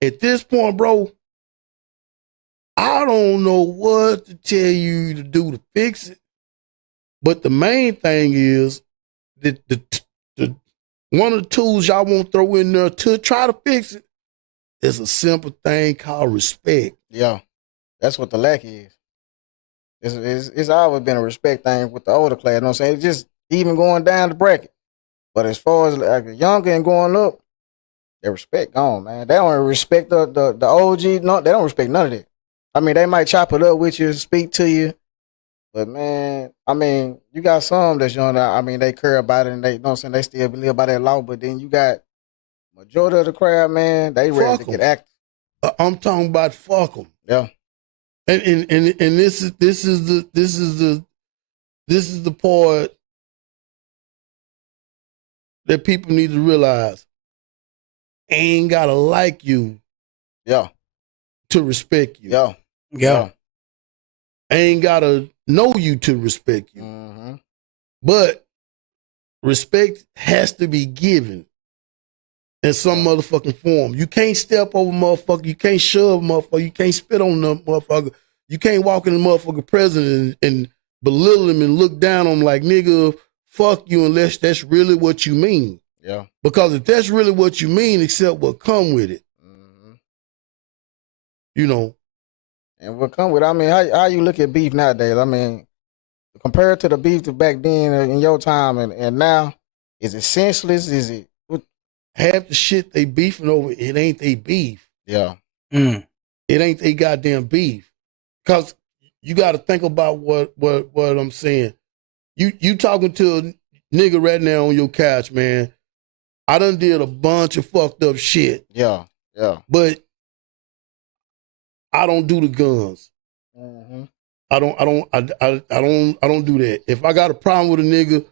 At this point, bro, I don't know what to tell you to do to fix it. But the main thing is that the one of the tools y'all want to throw in there to try to fix it is a simple thing called respect. Yeah, that's what the lack is. It's always been a respect thing with the older class. You know what I'm saying? It's just even going down the bracket. But as far as like younger and going up, their respect gone, man. They don't respect the OG. No, they don't respect none of that. I mean, they might chop it up with you, speak to you, but man, I mean, you got some that's young. I mean, they care about it, and they, you know what I'm saying, they still believe by that law. But then you got majority of the crowd, man, they ready to get active. I'm talking about fuck them. Yeah. And this is the part that people need to realize. Ain't gotta like you, yeah, to respect you. Yeah. Ain't gotta know you to respect you. Mm-hmm. But respect has to be given in some motherfucking form. You can't step over motherfucker. You can't shove motherfucker. You can't spit on the motherfucker. You can't walk in the motherfucker president and belittle him and look down on him like, nigga, fuck you, unless that's really what you mean. Yeah. Because if that's really what you mean, accept what come with it. Mm-hmm. You know. And what come with it, I mean, how you look at beef nowadays? I mean, compared to the beef to back then in your time and now, is it senseless? Is it half the shit they beefing over? It ain't they beef. Yeah. It ain't they goddamn beef. Cause you got to think about what I'm saying. You talking to a nigga right now on your couch, man. I done did a bunch of fucked up shit. Yeah. But I don't do the guns. Mm-hmm. I don't do that. If I got a problem with a nigga,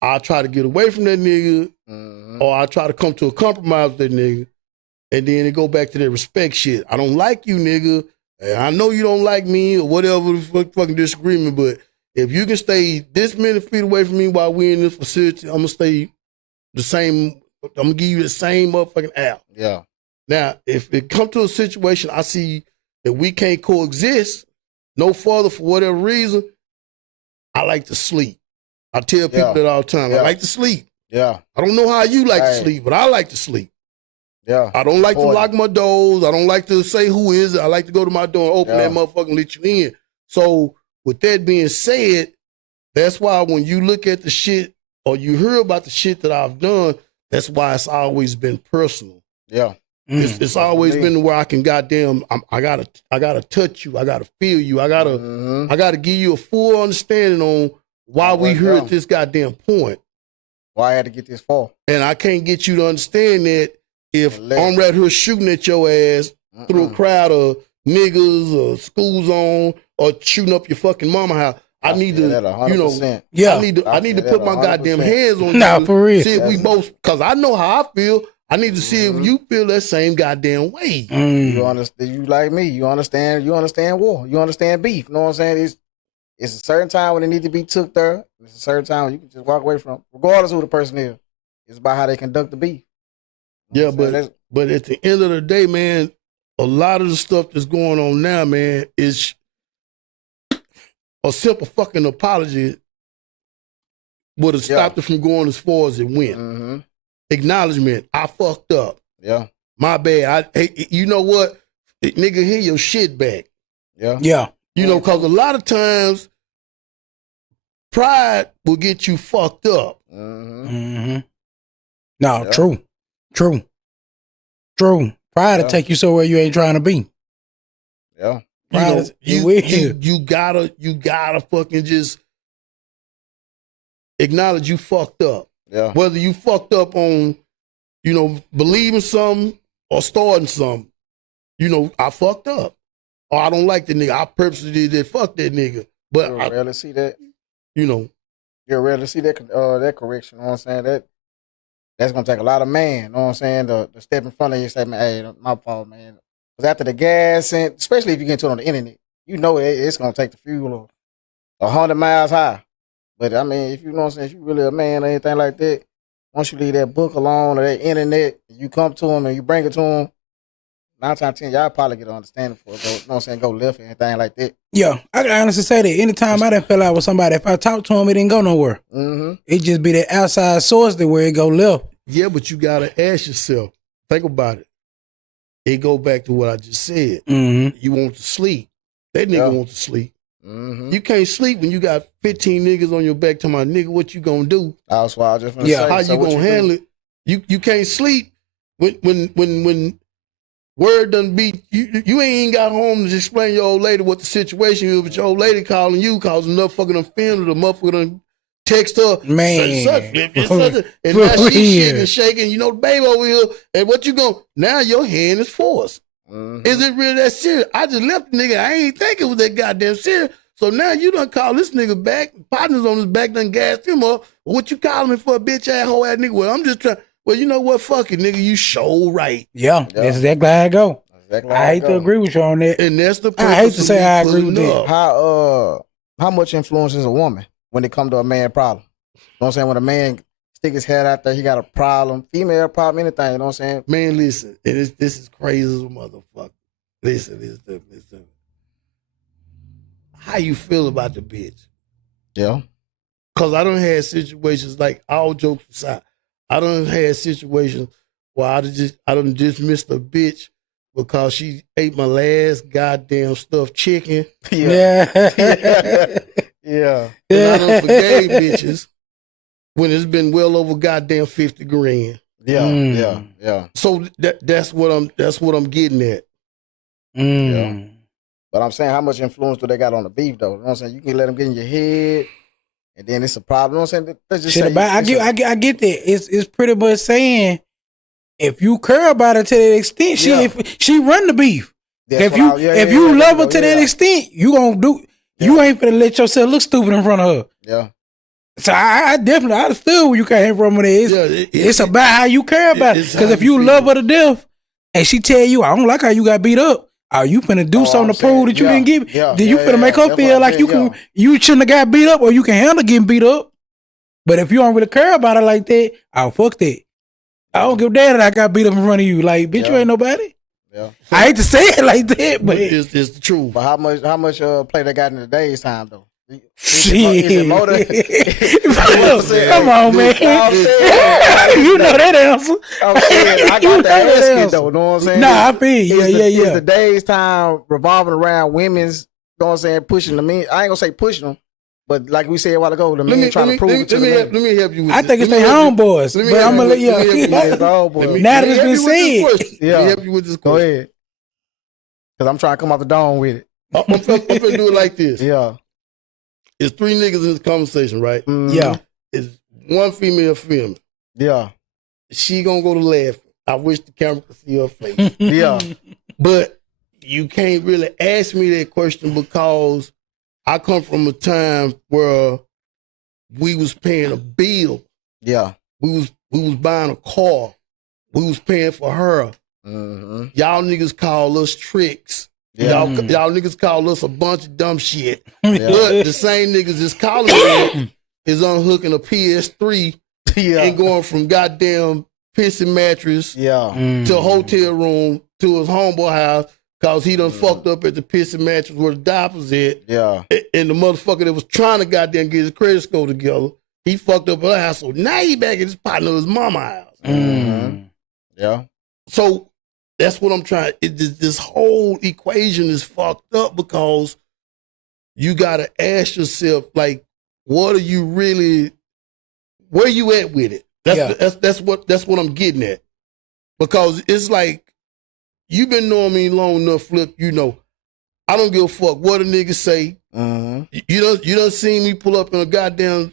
I try to get away from that nigga, or I try to come to a compromise with that nigga, and then it go back to that respect shit. I don't like you, nigga. I know you don't like me or whatever the fucking disagreement, but if you can stay this many feet away from me while we in this facility, I'm gonna stay the same. I'm gonna give you the same motherfucking out. Yeah. Now, if it come to a situation, I see that we can't coexist no further for whatever reason, I like to sleep. I tell people that all the time. I like to sleep. Yeah. I don't know how you like to sleep, but I like to sleep. Yeah. I don't like to lock my doors. I don't like to say who is it. I like to go to my door and open that motherfucker and let you in. So with that being said, that's why when you look at the shit or you hear about the shit that I've done, that's why it's always been personal. Yeah. It's always been where I can goddamn, I gotta touch you. I gotta feel you. I gotta give you a full understanding on why we here at this goddamn point. Why I had to get this far. And I can't get you to understand that if I'm right here shooting at your ass through a crowd of niggas or school zone or shooting up your fucking mama house. I need to, you know, I need to put my goddamn hands on you. Nah, for real. See if we both, because I know how I feel. I need to see if you feel that same goddamn way. You understand? You like me? You understand? You understand war? You understand beef? You know what I'm saying? It's a certain time when it needs to be took there. It's a certain time when you can just walk away from, regardless of who the person is. It's about how they conduct the beef. Yeah, but at the end of the day, man, a lot of the stuff that's going on now, man, is a simple fucking apology would have stopped it from going as far as it went. Acknowledgement, I fucked up. Yeah. My bad. You know what? Nigga, hear your shit back. Yeah. You know, because a lot of times pride will get you fucked up. No, true. Pride will take you somewhere you ain't trying to be. Yeah. You gotta fucking just acknowledge you fucked up. Yeah. Whether you fucked up on, you know, believing something or starting something, you know, I fucked up. Or I don't like the nigga. I purposely did that. Fuck that nigga. But I rarely see that. You know. You rarely see that correction. You know what I'm saying? That's gonna take a lot of man. You know what I'm saying? To step in front of you and say, man, hey, my fault, man. Because after the gas, and especially if you get into it on the internet, you know it's gonna take the fuel 100 miles high. But I mean, if you know what I'm saying, if you really a man or anything like that, once you leave that book alone or that internet, you come to him and you bring it to him, 9 times out of 10, y'all probably get an understanding for it. Go, you know what I'm saying? Go left and anything like that. Yeah, I can honestly say that anytime I done fell out with somebody, if I talk to him, it didn't go nowhere. Mm-hmm. It just be that outside source that where it go left. Yeah, but you gotta ask yourself. Think about it. It go back to what I just said. Mm-hmm. You want to sleep. That nigga wants to sleep. Mm-hmm. You can't sleep when you got 15 niggas on your back. To my nigga, what you gonna do? That's why I just want to say. How so you gonna handle it? You can't sleep when word done beat you. You ain't got home to explain to your old lady what the situation is, but your old lady calling you causing enough fucking offended. The motherfucker done text her, man, and now she's shaking. You know, the baby over here, and what you going? Now your hand is forced. Mm-hmm. Is it really that serious? I just left the nigga. I ain't think it was that goddamn serious. So now you done call this nigga back. Partners on his back done gassed him up. What you calling me for, a bitch ass hoe ass nigga? Well, I'm just trying. Well, you know what? Fuck it, nigga. You show right. Yeah, that's exactly how I go. I hate to agree with you on that. And that's the I hate to say I agree with that. How much influence is a woman when it comes to a man problem? You know what I'm saying? When a man stick his head out there, he got a problem, female problem, anything, you know what I'm saying? Man, listen, and this is crazy as a motherfucker. Listen. How you feel about the bitch? Yeah. Cause I done had situations, like, all jokes aside, I done had situations where I done dismissed a bitch because she ate my last goddamn stuffed chicken. Yeah. Yeah. And I done forgave bitches when it's been well over goddamn 50 grand. Yeah. So that's what I'm getting at. Yeah. But I'm saying, how much influence do they got on the beef, though? You know what I'm saying? You can let them get in your head, and then it's a problem. You know what I'm saying? Let's just I get that. It's pretty much saying, if you care about her to that extent, she run the beef. If you love her to that extent, you gonna do. You ain't finna let yourself look stupid in front of her. Yeah. So I definitely understood where you came from with it. It's about how you care about it. Because if you love her to death, and she tell you, I don't like how you got beat up, are you finna do something to prove that you didn't give it? Then you finna make her feel like you shouldn't have got beat up, or you can handle getting beat up. But if you don't really care about it like that, oh, fuck that. I don't give a damn that I got beat up in front of you. Like, bitch, you ain't nobody. Yeah. I hate to say it like that, but it's the truth. But how much play they got in today's time, though? Shit. Is it more than, come on, man. You know that answer. I'm saying, I got to ask you, though. You know what I'm saying? Nah, I feel you. Yeah. Is the day's time revolving around women's, you know what I'm saying, pushing the men? I ain't gonna say pushing them, but like we said a while ago, the men trying to prove it to the men. Let me help you with I think it's their homeboys. But I'm gonna let you. Now that it's been said. Let me help you with this question. Go ahead. Because I'm trying to come off the dome with it. I'm gonna do it like this. Yeah. It's 3 niggas in this conversation, right? Mm-hmm. Yeah. It's one female filming. Yeah. She gonna go to laugh. I wish the camera could see her face. Yeah. But you can't really ask me that question because I come from a time where we was paying a bill. Yeah. We was buying a car. We was paying for her. Mm-hmm. Y'all niggas call us tricks. Yeah. Y'all niggas call us a bunch of dumb shit. Yeah. But the same niggas is calling me is unhooking a PS3 and going from goddamn pissing mattress to a hotel room to his homeboy house because he done fucked up at the pissing mattress where the diapers at. Yeah. And the motherfucker that was trying to goddamn get his credit score together, he fucked up her house. So now he back at his partner his mama house. Mm-hmm. Yeah. So that's what I'm trying. This whole equation is fucked up because you gotta ask yourself, like, what are you really? Where you at with it? That's what I'm getting at. Because it's like you've been knowing me long enough, Flip. You know, I don't give a fuck what a nigga say. You done seen me pull up in a goddamn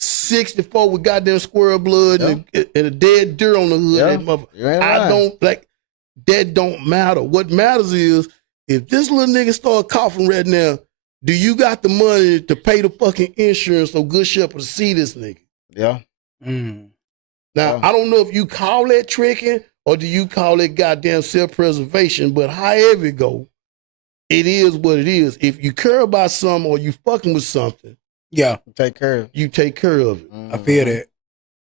64 with goddamn squirrel blood and a dead deer on the hood. I don't like. That don't matter. What matters is if this little nigga start coughing right now, do you got the money to pay the fucking insurance so Good Shepherd to see this nigga? Yeah. Now, I don't know if you call that tricking or do you call it goddamn self-preservation, but however it go, it is what it is. If you care about something or you fucking with something, you take care of it. You take care of it. I feel that.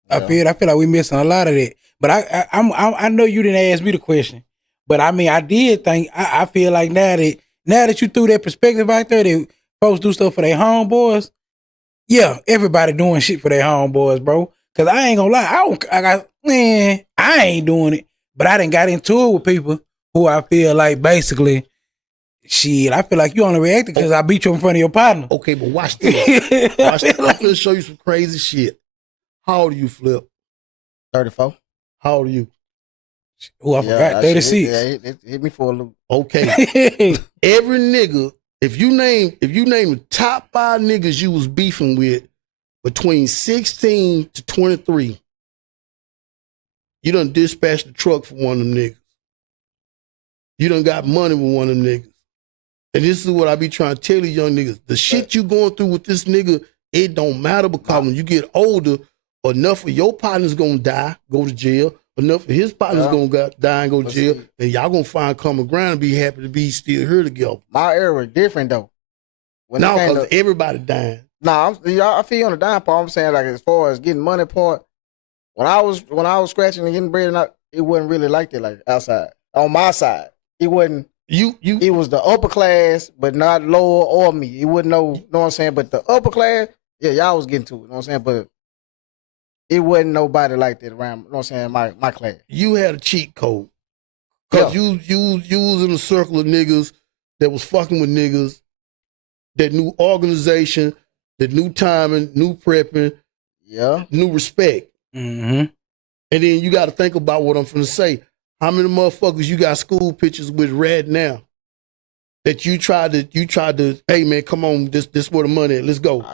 I feel like we missing a lot of that. But I know you didn't ask me the question, But I mean, I did think, I feel like now that you threw that perspective out there, that folks do stuff for their homeboys. Yeah, everybody doing shit for their homeboys, bro. Cause I ain't gonna lie, I ain't doing it. But I done got into it with people who I feel like basically, shit, I feel like you only reacted because I beat you in front of your partner. Okay, but watch this. Watch this. I'm gonna show you some crazy shit. How old are you, Flip? 34. How old are you? Oh, I forgot. 36. It hit me for a loop. Okay. Every nigga, if you name the top 5 niggas you was beefing with between 16 to 23, you done dispatched the truck for one of them niggas. You done got money with one of them niggas. And this is what I be trying to tell you young niggas. The shit you going through with this nigga, it don't matter because when you get older, enough of your partners gonna die, go to jail. Enough of his partners gonna die and go to jail. And y'all gonna find common ground and be happy to be still here together. My era was different though. Now because everybody dying. Nah, I feel you on the dying part. I'm saying like as far as getting money part, when I was scratching and getting bread, it wasn't really like that like outside. On my side, it wasn't. It was the upper class, but not lower or me. It wasn't know what I'm saying. But the upper class, yeah, y'all was getting to it. You know what I'm saying? But it wasn't nobody like that around. You know what I'm saying? My class. You had a cheat code. Cause you was in a circle of niggas that was fucking with niggas that knew organization, that knew timing, knew prepping, knew respect. Mm-hmm. And then you got to think about what I'm finna say. How many motherfuckers you got school pictures with right now that you tried to, hey man, come on, this where the money at, let's go.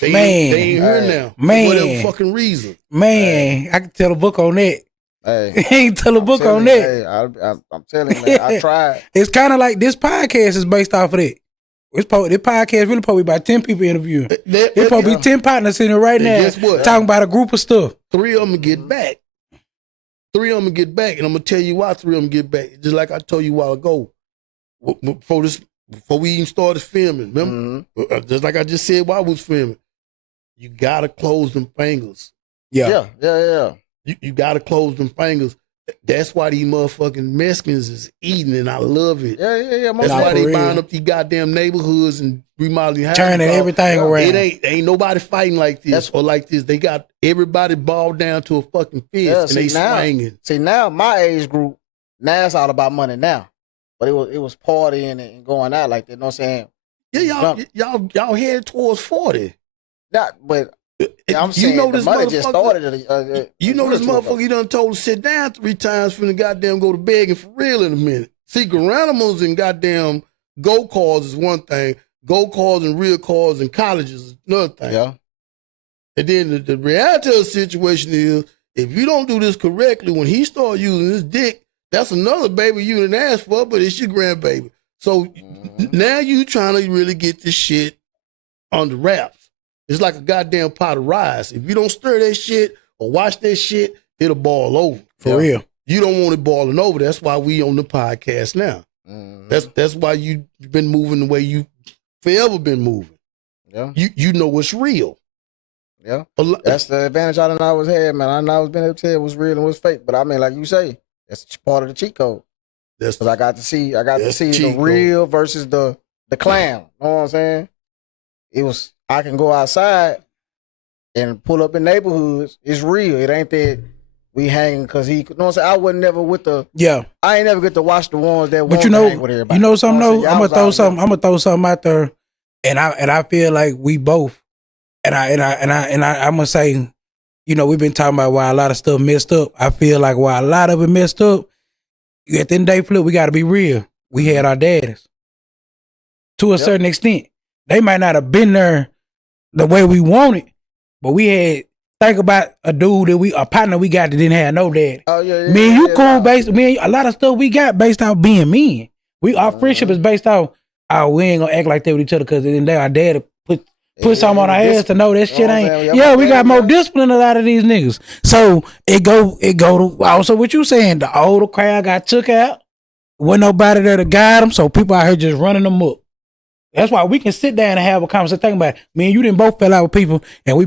They ain't here now. Man. For whatever fucking reason. Man, I can tell a book on that. Hey, ain't tell a book on that. Hey, I'm telling you, man, I tried. It's kind of like this podcast is based off of that. This podcast really probably about 10 people interviewing. There's probably 10 partners sitting right now guess what? talking about a group of stuff. 3 of them get back. 3 of them get back, and I'm gonna tell you why 3 of them get back. Just like I told you a while ago, before we even started filming. Remember, just like I just said while I was filming, you gotta close them fingers. Yeah. You gotta close them fingers. That's why these motherfucking Mexicans is eating, and I love it. Yeah. That's why they buying up these goddamn neighborhoods and remodeling houses. Turning everything around. It ain't nobody fighting like this or like this. They got everybody balled down to a fucking fist and they swinging. See, now my age group, now it's all about money now. But it was partying and going out like that. You know what I'm saying? Yeah, y'all headed towards 40. But I'm saying the money just started. You know this motherfucker you done told to sit down 3 times for the goddamn go to begging for real in a minute. See, Garanimals and goddamn go-cars is one thing. Go-cars and real cars and colleges is another thing. Yeah. And then the reality of the situation is, if you don't do this correctly, when he start using his dick, that's another baby you didn't ask for, but it's your grandbaby. So now you trying to really get this shit under wraps. It's like a goddamn pot of rice. If you don't stir that shit or watch that shit, it'll boil over. For real. You don't want it boiling over. That's why we on the podcast now. That's why you've been moving the way you forever been moving. Yeah. You know what's real. Yeah. That's the advantage I done always had, man. I done always been able to tell what's real and what's fake. But I mean, like you say, that's part of the cheat code. Because I got to see the real versus the clown. You know what I'm saying? I can go outside and pull up in neighborhoods. It's real. It ain't that we hanging because he. You know what I'm saying? I wasn't never with the. Yeah. I ain't never get to watch the ones that. But hang with everybody. You know something though? I'm gonna throw something out there, and I feel like we both, and I'm gonna say, you know, we've been talking about why a lot of stuff messed up. I feel like why a lot of it messed up. At the end of the day, Flip, we got to be real. We had our daddies to a certain extent. They might not have been there the way we wanted, but we had think about a partner we got that didn't have no daddy. Oh yeah. Me and you cool based. Me and a lot of stuff we got based off being men. Our friendship is based off. We ain't gonna act like that with each other because then our dad put something on our heads to know that shit ain't. Yeah, we got more discipline than a lot of these niggas. So it go to also what you saying. The older crowd got took out. Wasn't nobody there to guide them, so people out here just running them up. That's why we can sit down and have a conversation. Think about it. Me and you didn't both fell out with people, and we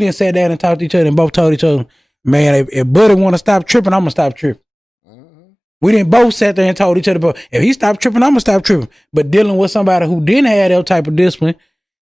didn't sit down and talk to each other and both told each other, man, if Buddy want to stop tripping, I'm going to stop tripping. We didn't both sat there and told each other, but if he stopped tripping, I'm gonna stop tripping. But dealing with somebody who didn't have that type of discipline,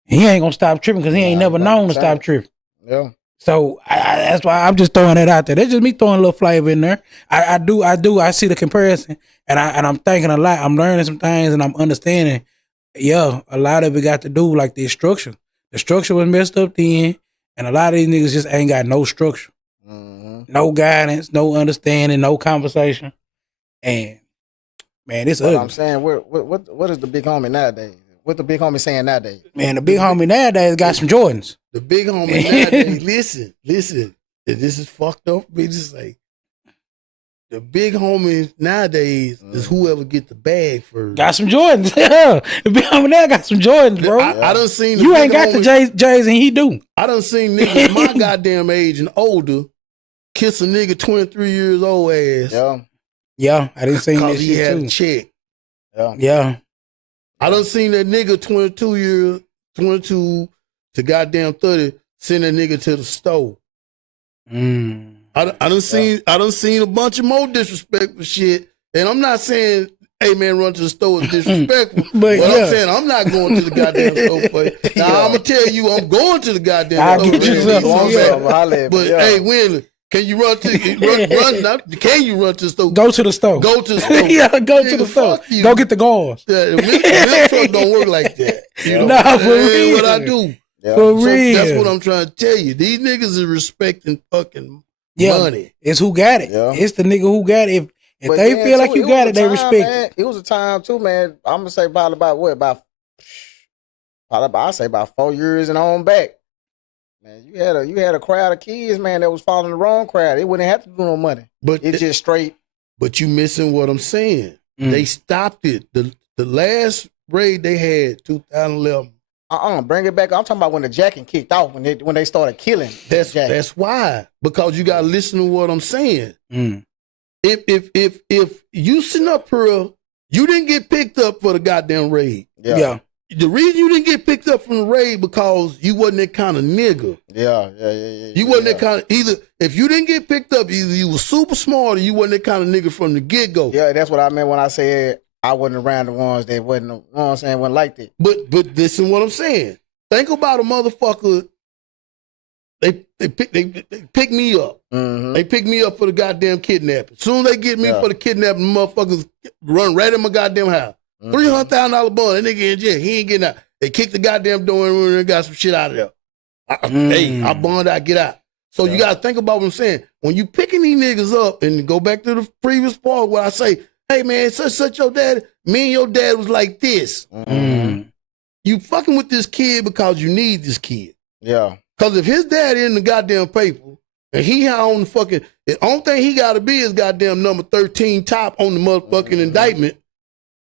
he ain't gonna stop tripping because he ain't never known to stop tripping. Yeah. So that's why I'm just throwing that out there. That's just me throwing a little flavor in there. I do. I see the comparison, and I'm thinking a lot. I'm learning some things, and I'm understanding. Yeah, a lot of it got to do like the structure. The structure was messed up then, and a lot of these niggas just ain't got no structure, no guidance, no understanding, no conversation, and man, it's ugly. I'm saying, what is the big homie nowadays? What the big homie saying nowadays? Man, the big homie nowadays got some Jordans. The big homie nowadays, listen. This is fucked up for me to say. The big homie nowadays is whoever get the bag first. Got some Jordans. Yeah. The big homie now got some Jordans, bro. I done seen you ain't got the J's and he do. I done seen niggas my goddamn age and older kiss a nigga 23 years old ass. Yeah, I didn't see that shit he had too. a check. Yeah. I done seen that nigga 22 to goddamn 30 send that nigga to the store. I done seen a bunch of more disrespectful shit, and I'm not saying, hey man, run to the store is disrespectful, but I'm saying I'm not going to the goddamn store for it. Now I'm gonna tell you, I'm going to the goddamn store. But hey, Wensley, can you run to can you run to the store? Go to the store. Go to the store. Yeah, go to the store. Go get the gauze. The milk truck don't work like that. You know? Nah, for real. What I do. Yeah. For real. That's what I'm trying to tell you. These niggas are respecting fucking money. It's who got it. Yeah. It's the nigga who got it. If they feel like you got it, they respect it. It was a time too, man. I'm gonna say about I say about 4 years and on back. Man, you had a crowd of kids, man, that was following the wrong crowd. They wouldn't have to do no money. But it's just straight. But you missing what I'm saying. They stopped it. The last raid they had, 2011. Bring it back. I'm talking about when the jacking kicked off, when they started killing. That's why. Because you gotta listen to what I'm saying. If you sitting up here, you didn't get picked up for the goddamn raid. Yeah. The reason you didn't get picked up from the raid because you wasn't that kind of nigga. Yeah. You wasn't that kind of either. If you didn't get picked up, either you was super smart or you wasn't that kind of nigga from the get go. Yeah, that's what I meant when I said I wasn't around the ones that wasn't. You know what I'm saying? Wasn't like that. But listen, what I'm saying. Think about a motherfucker. They pick me up. They pick me up for the goddamn kidnapping. Soon as they get me for the kidnapping, motherfuckers run right in my goddamn house. $300,000 bond. That nigga in jail. He ain't getting out. They kicked the goddamn door in and got some shit out of there. Hey, I bond out, get out. So you gotta think about what I'm saying. When you picking these niggas up and go back to the previous part where I say, hey man, such your dad, me and your dad was like this. You fucking with this kid because you need this kid. Yeah. Because if his dad in the goddamn paper and he on the fucking, the only thing he gotta be is goddamn number 13 top on the motherfucking indictment.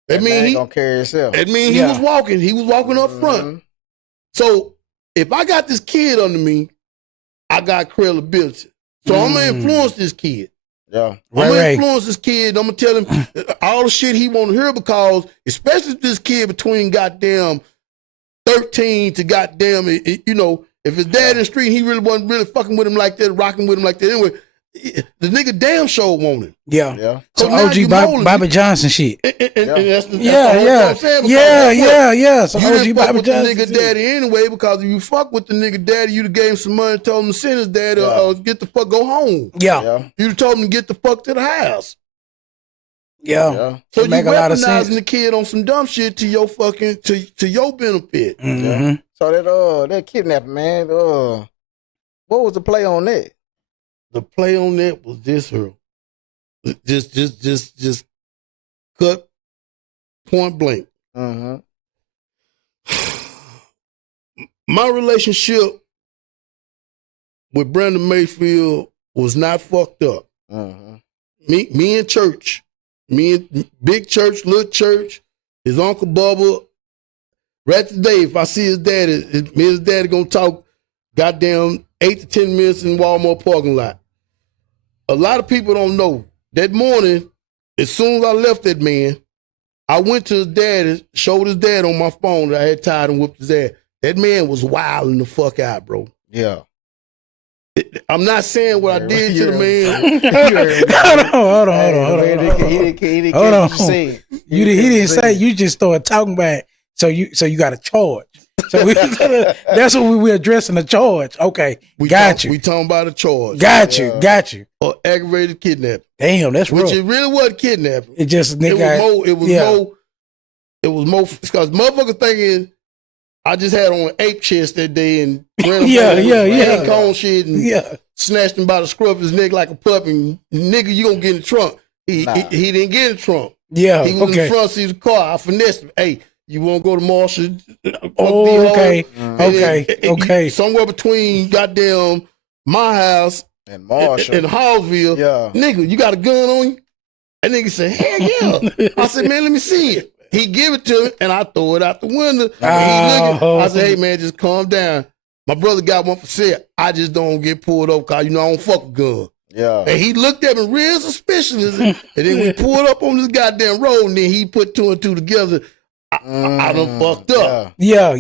That mean he gonna carry himself. That mean he was walking. He was walking up front. So if I got this kid under me, I got credibility. So I'm gonna influence this kid. Yeah. I'm gonna influence this kid. I'm gonna tell him all the shit he want to hear because, especially if this kid between goddamn 13 to goddamn, you know, if his dad in the street, he really wasn't really fucking with him like that, rocking with him like that. Anyway, the nigga damn sure want him. Yeah. So OG Bobby Johnson shit. And that's So OG Bobby Johnson. The nigga daddy anyway, because if you fuck with the nigga daddy, you'd have gave him some money, told him to send his daddy or get the fuck, go home. Yeah. You'd have told him to get the fuck to the house. Yeah. So you weaponizing the kid on some dumb shit to your fucking, to your benefit. So that kidnapping, man, what was the play on that? The play on that was this here. Just cut point blank. My relationship with Brandon Mayfield was not fucked up. Me and church, me and big church, little church, his Uncle Bubba. Right today, if I see his daddy, me and his daddy gonna talk goddamn 8 to 10 minutes in Walmart parking lot. A lot of people don't know. That morning, as soon as I left that man, I went to his dad, showed his dad on my phone that I had tied and whipped his ass. That man was wilding the fuck out, bro. Yeah. I'm not saying what I did to the man. Hold on. He didn't care what you said. He didn't say. You just started talking about it. So you got a charge. So that's what we were addressing, the charge. Okay, got you. We talking about a charge. Got you. Or aggravated kidnapping. Damn, that's which rough. it really wasn't kidnapping. It just It was more because motherfucker thinking I just had on an ape chest that day and ran up on shit and snatched him by the scruff of his neck like a puppy. And, nigga, you gonna get in the trunk. He didn't get in the trunk. Yeah, he was in the front seat of the car. I finessed him. Hey, you want to go to Marshall? Okay. Somewhere between goddamn my house and Marshall and Hallsville. Yeah. Nigga, you got a gun on you? That nigga said, hell yeah. I said, man, let me see it. He give it to me, and I throw it out the window. I said, hey, man, just calm down. My brother got one for sale. I just don't get pulled up because, I don't fuck a gun. Yeah. And he looked at me real suspicious. And then we pulled up on this goddamn road, and then he put two and two together. I done fucked up. Yeah,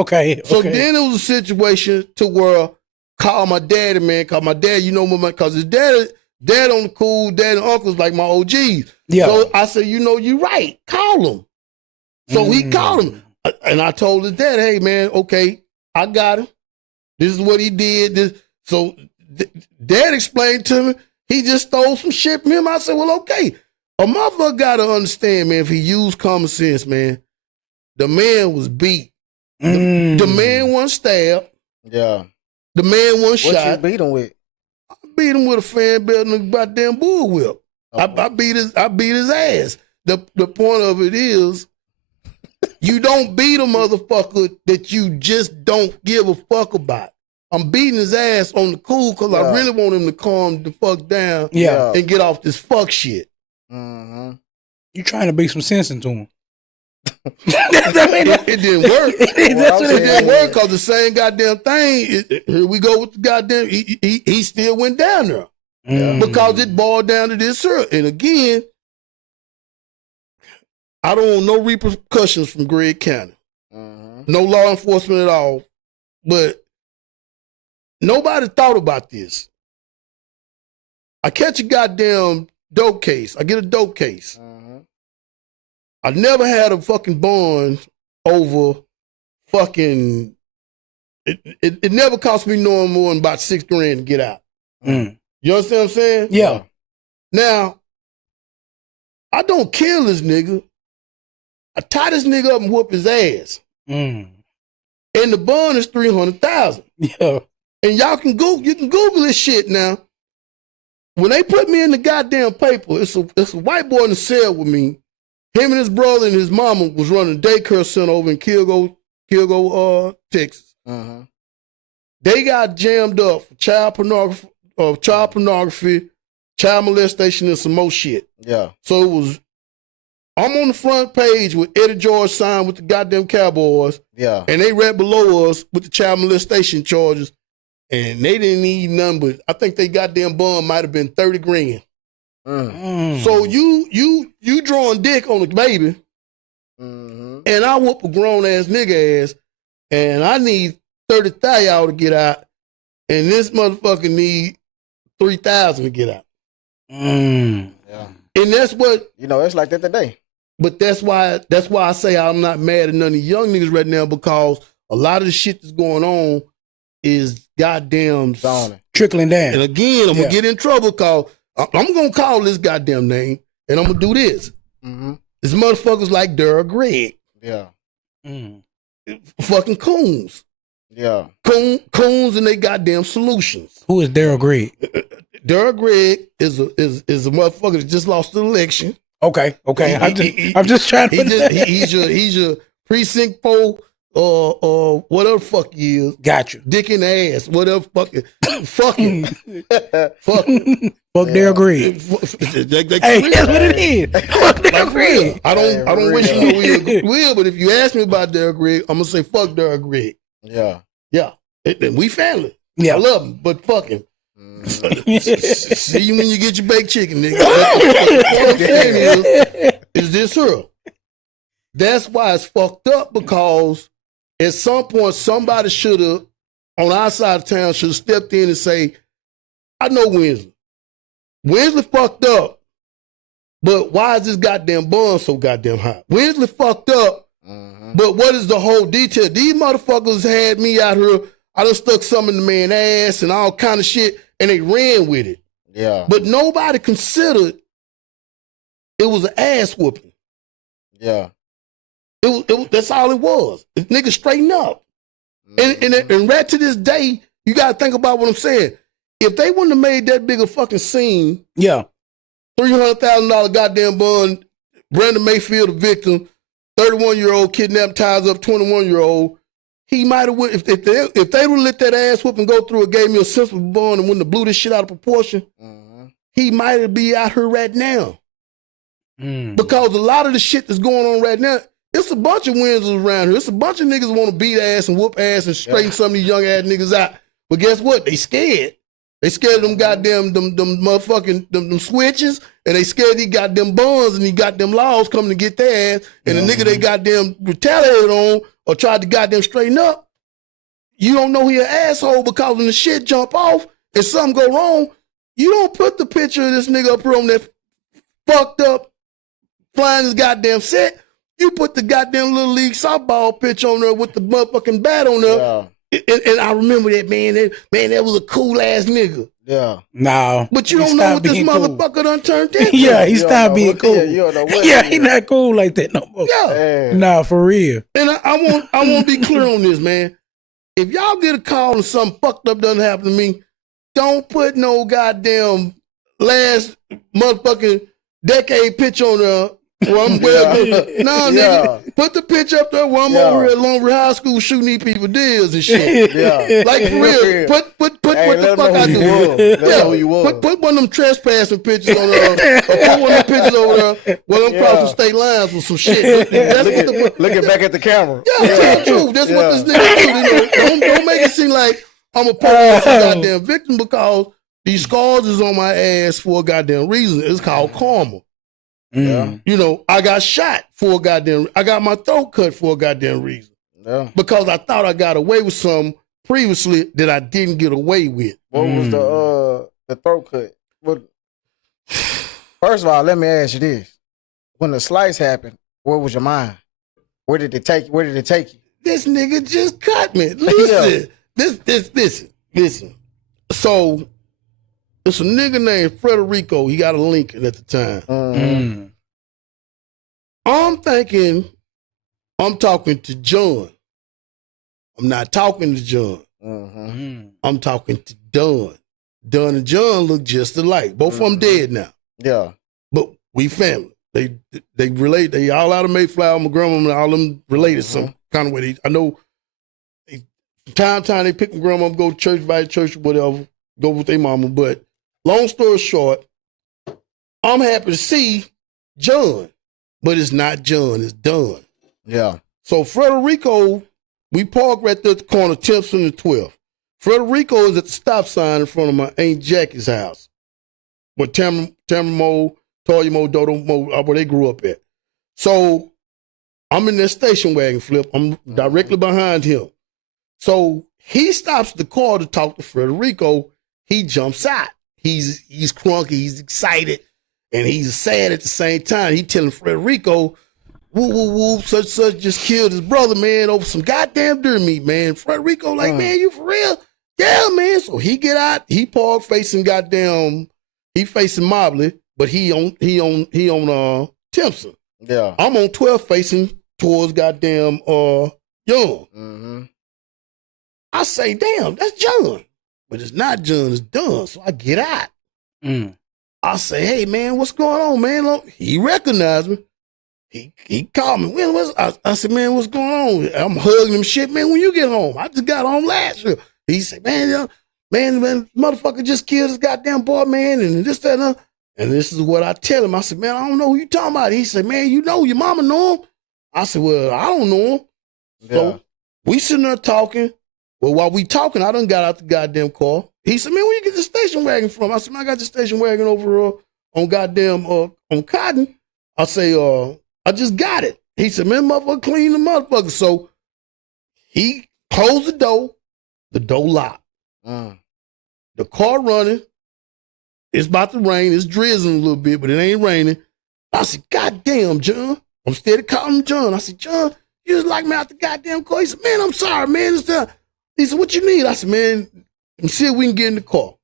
okay. So then it was a situation to where call my daddy, man, because my dad, because his dad on the cool, dad and uncles like my OGs. Yeah. So I said, you right. Call him. So he called him. And I told his dad, hey, man, okay, I got him. This is what he did. So dad explained to me, he just stole some shit from him. I said, well, okay. A motherfucker got to understand, man, if he used common sense, man, the man was beat. The man wasn't stabbed. Yeah. The man wasn't shot. What you beat him with? I beat him with a fan belt and a goddamn bullwhip. Okay. I beat his ass. The point of it is, you don't beat a motherfucker that you just don't give a fuck about. I'm beating his ass on the cool because I really want him to calm the fuck down and get off this fuck shit. Mm-hmm. You trying to beat some sense into him. It didn't work. It didn't work because the same goddamn thing. Here we go with the goddamn. He still went down there because it boiled down to this here. And again, I don't want no repercussions from Gregg County. No law enforcement at all. But nobody thought about this. I catch a goddamn dope case. I get a dope case. I never had a fucking bond over fucking. It never cost me no more than about $6,000 to get out. You understand what I'm saying? Yeah. Now, I don't kill this nigga. I tie this nigga up and whoop his ass. And the bond is $300,000. Yeah. And y'all can you can Google this shit now. When they put me in the goddamn paper, it's a white boy in the cell with me. Him and his brother and his mama was running a daycare center over in Kilgo, Texas. They got jammed up for child pornography, child molestation, and some more shit. Yeah. So it was, I'm on the front page with Eddie George signed with the goddamn Cowboys. Yeah. And they right below us with the child molestation charges. And they didn't need nothing but, I think they goddamn bond might have been $30,000. So you drawing dick on the baby, and I whoop a grown ass nigga ass, and I need 30,000 y'all to get out, and this motherfucker need 3,000 to get out. Yeah. And that's what it's like that today. But that's why I say I'm not mad at none of the young niggas right now, because a lot of the shit that's going on is goddamn trickling down. And again, I'm gonna get in trouble because I'm gonna call this goddamn name and I'm gonna do this. This motherfuckers like Daryl Gregg. Yeah. Fucking coons. Yeah. Coons and they goddamn solutions. Who is Daryl Gregg? Daryl Gregg is a motherfucker that just lost the election. Okay. I'm just trying to. He's your precinct 4 or whatever fuck he is. Got you. Dick in the ass. Whatever fucking. Fucking. Fuck Daryl Gregg. Hey, that's what it is. Fuck Daryl Gregg. I don't wish you no will, but if you ask me about Daryl Gregg, I'm gonna say fuck Daryl Gregg. Yeah. Yeah. We family. Yeah. I love him, but fuck him. See you when you get your baked chicken, nigga. What I'm saying is this here. That's why it's fucked up, because at some point somebody should have, on our side of town, should have stepped in and say, I know Wensley. Wensley fucked up, but why is this goddamn bun so goddamn hot? Wensley fucked up, but what is the whole detail? These motherfuckers had me out here. I done stuck some in the man's ass and all kind of shit, and they ran with it. Yeah. But nobody considered it was an ass whooping. Yeah. That's all it was. Niggas straighten up. And right to this day, you got to think about what I'm saying. If they wouldn't have made that big a fucking scene, $300,000 goddamn bond, Brandon Mayfield, the victim, 31-year-old kidnapped, ties up 21-year-old, he might have, if they would have let that ass whoop and go through and gave me a sensible bond and wouldn't have blew this shit out of proportion, he might have be out here right now. Because a lot of the shit that's going on right now, it's a bunch of wins around here. It's a bunch of niggas want to beat ass and whoop ass and straighten some of these young ass niggas out. But guess what? They scared. They scared of them goddamn, them motherfucking, them switches, and they scared these goddamn buns and these goddamn laws coming to get their ass, and the nigga they goddamn retaliated on or tried to goddamn straighten up, you don't know he an asshole because when the shit jump off and something go wrong, you don't put the picture of this nigga up here on that fucked up flying his goddamn set. You put the goddamn Little League softball pitch on there with the motherfucking bat on there. Yeah. And I remember that, man. That was a cool ass nigga. Yeah. No. But you don't know what this motherfucker done turned into. Yeah, he stopped being cool. Yeah, he not cool like that no more. Yeah. Nah, for real. And I want to be clear on this, man. If y'all get a call and something fucked up doesn't happen to me, don't put no goddamn last motherfucking decade pitch on there. Well, I'm nigga, put the pitch up there where I'm over at Longview High School shooting these people deals and shit. Like for real. Put what the fuck I do. Put one of them trespassing pictures on there, or put one of them pictures over there while I'm crossing state lines with some shit. Looking back at the camera. Tell the truth. That's what this nigga do. You know? Don't make it seem like I'm a goddamn victim, because these scars is on my ass for a goddamn reason. It's called karma. Yeah. You know, I got shot for a goddamn, I got my throat cut for a goddamn reason. Yeah. Because I thought I got away with something previously that I didn't get away with. What was the throat cut? What? First of all, let me ask you this. When the slice happened, where was your mind? Where did it take you? This nigga just cut me. Listen. Listen. So it's a nigga named Frederico. He got a Lincoln at the time. I'm thinking I'm talking to John. I'm not talking to John. I'm talking to Dunn. Dunn and John look just alike. Both of them dead now. Yeah. But we family. They relate. They all out of Mayflower. My grandma, all them related some kind of way. I know time they pick my grandma up, go to church, invite church, whatever, go with their mama. But long story short, I'm happy to see John, but it's not John, it's Dunn. Yeah. So Frederico, we park right there at the corner, 10th and 12th. Frederico is at the stop sign in front of my Aunt Jackie's house, where Tamara Mo, Toya Mo, Dodo Mo, where they grew up at. So I'm in that station wagon flip. I'm directly behind him. So he stops the car to talk to Frederico. He jumps out. He's crunky, he's excited, and he's sad at the same time. He telling Frederico, woo, such just killed his brother, man, over some goddamn deer meat, man. Frederico like, man, you for real? Yeah, man. So he get out, he parked facing Mobley, but he on Timpson. Yeah. I'm on 12 facing towards goddamn Young. I say, damn, that's John. But it's not John, it's Dunn. So I get out. I say, hey, man, what's going on, man? Look, he recognized me. He called me. I said, man, what's going on? I'm hugging him shit, man, when you get home. I just got home last year. He said, man, motherfucker just killed this goddamn boy, man, and this, that, and that. And this is what I tell him. I said, man, I don't know who you talking about. He said, man, you know your mama know him? I said, well, I don't know him. Yeah. So we sitting there talking. Well, while we talking, I done got out the goddamn car. He said, man, where you get the station wagon from? I said, man, I got the station wagon over on goddamn on Cotton. I say, I just got it. He said, man, motherfucker, clean the motherfucker. So he closed the door locked. The car running, It's about to rain. It's drizzling a little bit, but it ain't raining. I said, God damn, John. I'm steady calling him John. I said, John, you just like me out the goddamn car. He said, man, I'm sorry, man. He said, what you need? I said, man, let me see if we can get in the car.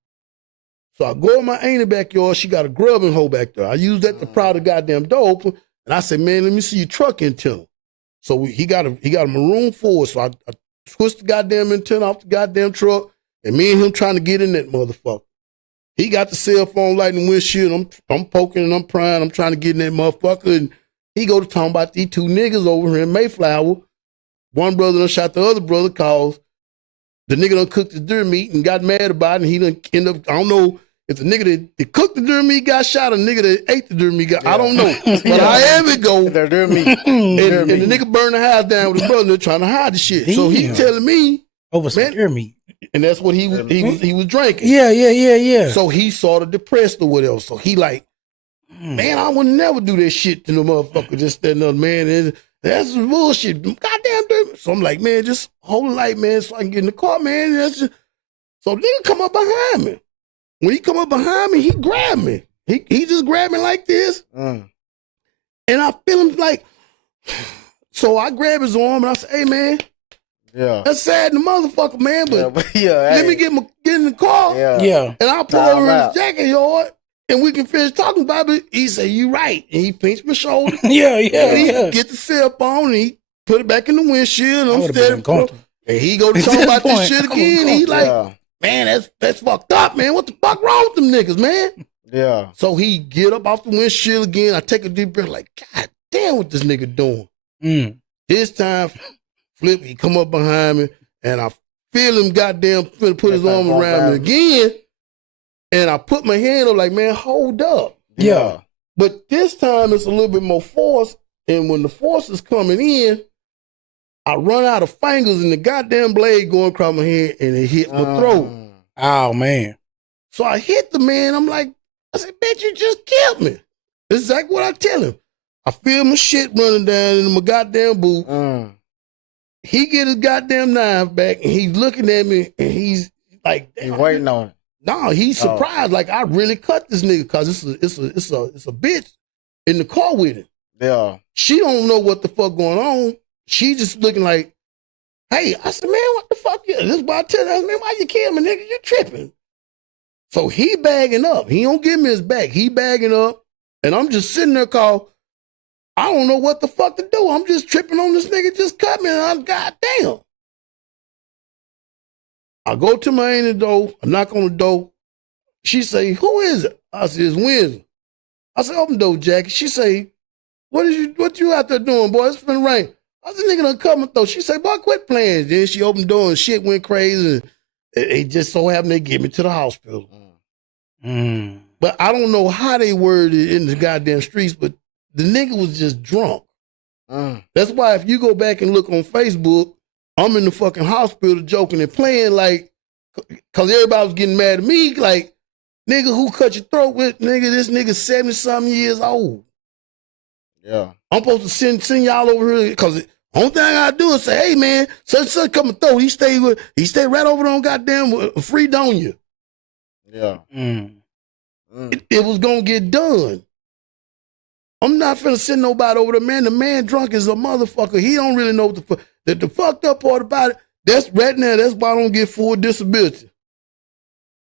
So I go in my auntie backyard. She got a grubbing hole back there. I use that to pry the goddamn door open. And I said, man, let me see your truck antenna. So he got a maroon Ford. So I twist the goddamn antenna off the goddamn truck. And me and him trying to get in that motherfucker. He got the cell phone light in the windshield. I'm poking and I'm prying. I'm trying to get in that motherfucker. And he go to talking about these two niggas over here in Mayflower. One brother done shot the other brother cause the nigga done cooked the deer meat and got mad about it. And he done end up, I don't know if the nigga that cooked the deer meat got shot or the nigga that ate the deer meat got, I don't know. But however it go, their deer meat. And the nigga burned the house down with his brother trying to hide the shit. Damn. So he telling me. Over some deer meat. And that's what he was drinking. Yeah. So he sort of depressed or whatever. So he like, man, I would never do that shit to the motherfucker. Just that another man. That's some bullshit. Goddamn dude. So I'm like, man, just hold the light, man, so I can get in the car, man. So nigga come up behind me. When he come up behind me, he grabbed me. He just grabbed me like this. And I feel him like, so I grab his arm and I say, hey, man. Yeah. That's sad in the motherfucker, man, but let me get in the car. Yeah. And I'll pull over in his jacket yard and we can finish talking about it. He said, you right. And he pinched my shoulder. Yeah. And he get the cell phone and he put it back in the windshield. And I'm steady. And he go to talk about this shit again. He like, man, that's fucked up, man. What the fuck wrong with them niggas, man? Yeah. So he get up off the windshield again. I take a deep breath like, God damn, what this nigga doing? This time, Flip, he come up behind me, and I feel him goddamn put his arm around me again, and I put my hand up like, man, hold up. Yeah. But this time it's a little bit more force, and when the force is coming in, I run out of fingers, and the goddamn blade going across my head, and it hit my throat. Oh, man. So I hit the man. I'm like, I said, bitch, you just killed me. This is exactly what I tell him. I feel my shit running down in my goddamn boot. He get his goddamn knife back and he's looking at me and he's like, he's waiting on it. No, he's surprised. Like I really cut this nigga because it's a bitch in the car with him. Yeah. She don't know what the fuck going on. She just looking like, hey, I said, man, what the fuck? Yeah, this is why I tell her, man, why you kill me, nigga? You tripping. So he bagging up. He don't give me his back. He bagging up. And I'm just sitting there called, I don't know what the fuck to do. I'm just tripping on this nigga just cut me and I'm goddamn. I go to my auntie door, I knock on the door. She say, who is it? I said, it's Wednesday. I said, open the door, Jackie. She say, what you out there doing, boy? It's finna rain. I said, nigga done cut my throat. She say, boy, quit playing. Then she opened the door and shit went crazy. And it just so happened they get me to the hospital. But I don't know how they worded it in the goddamn streets, but the nigga was just drunk. That's why if you go back and look on Facebook, I'm in the fucking hospital joking and playing like, cause everybody was getting mad at me, like, nigga, who cut your throat with? Nigga, this nigga 70-something years old. Yeah. I'm supposed to send y'all over here, cause the only thing I gotta do is say, hey man, such cut my throat. He stayed right over there on goddamn Fredonia. Yeah. It was gonna get done. I'm not finna send nobody over there, man. The man drunk is a motherfucker. He don't really know what the fuck. The fucked up part about it, that's right now, that's why I don't get full disability.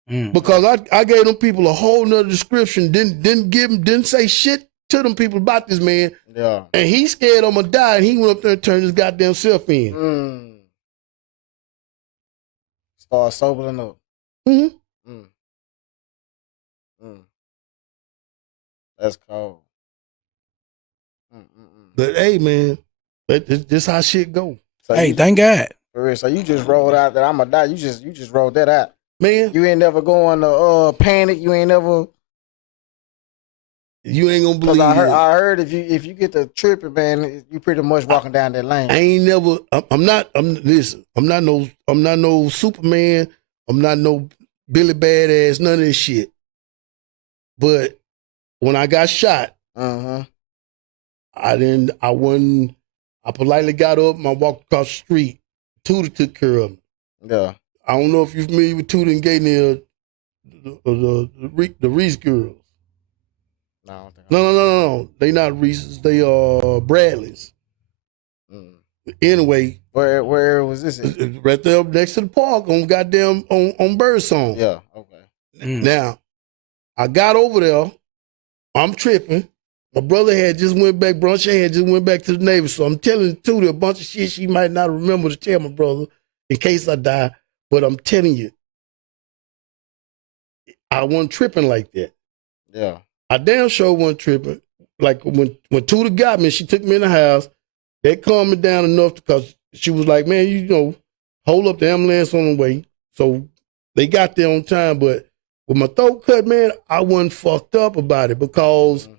Because I gave them people a whole nother description, didn't say shit to them people about this man. Yeah. And he scared I'm gonna die, and he went up there and turned his goddamn self in. Start sobering up. That's cold. But hey, man, this how shit go. So hey, thank God. For real. So you just rolled out that I'm gonna die. You just rolled that out, man. You ain't never going to panic. You ain't never. You ain't gonna believe. I heard if you get the tripping, man, you pretty much walking down that lane. I ain't never. Listen. I'm not no Superman. I'm not no Billy Badass. None of this shit. But when I got shot, I politely got up and I walked across the street. Tudor took care of me. Yeah. I don't know if you're familiar with Tudor and Gaynell. the Reese girls. No. They not Reese's. They are Bradley's. Anyway, where was this? Right there next to the park on goddamn on Birdsong. Yeah. Okay. Now, I got over there. I'm tripping. My brother had just went back. Brunch had just went back to the Navy. So I'm telling Tootie a bunch of shit she might not remember to tell my brother in case I die. But I'm telling you, I wasn't tripping like that. Yeah. I damn sure wasn't tripping. Like when Tootie got me, she took me in the house. They calmed me down enough because she was like, man, you know, hold up, the ambulance on the way. So they got there on time. But with my throat cut, man, I wasn't fucked up about it because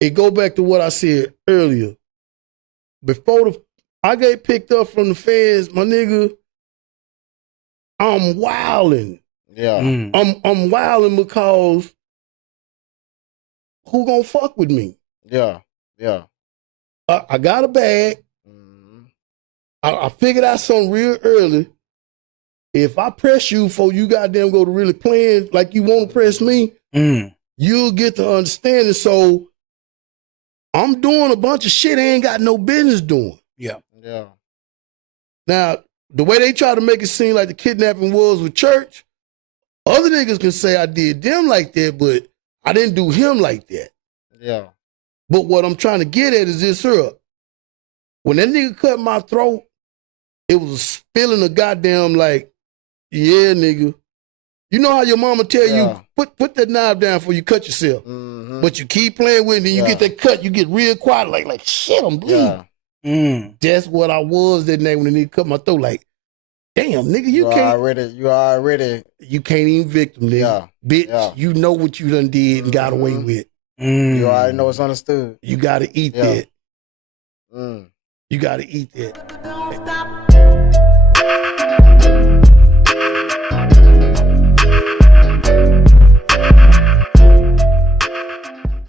it go back to what I said earlier. Before I get picked up from the feds, my nigga, I'm wilding. Yeah. I'm wilding because who gonna fuck with me? Yeah. I got a bag. I figured out something real early. If I press you before you goddamn go to really playing like you want to press me, you'll get to understand it. So I'm doing a bunch of shit I ain't got no business doing. Yeah. Now, the way they try to make it seem like the kidnapping was with church, other niggas can say I did them like that, but I didn't do him like that. Yeah. But what I'm trying to get at is this here. When that nigga cut my throat, it was a spilling of goddamn like, yeah, nigga. You know how your mama tell you, put that knife down before you cut yourself. But you keep playing with it and you get that cut, you get real quiet, like shit, I'm bleeding. That's what I was that night when the nigga cut my throat. Like, damn, nigga, you can't. You can't even victim, nigga. Bitch, you know what you done did and got away with. You already know it's understood. You gotta eat that. You gotta eat that.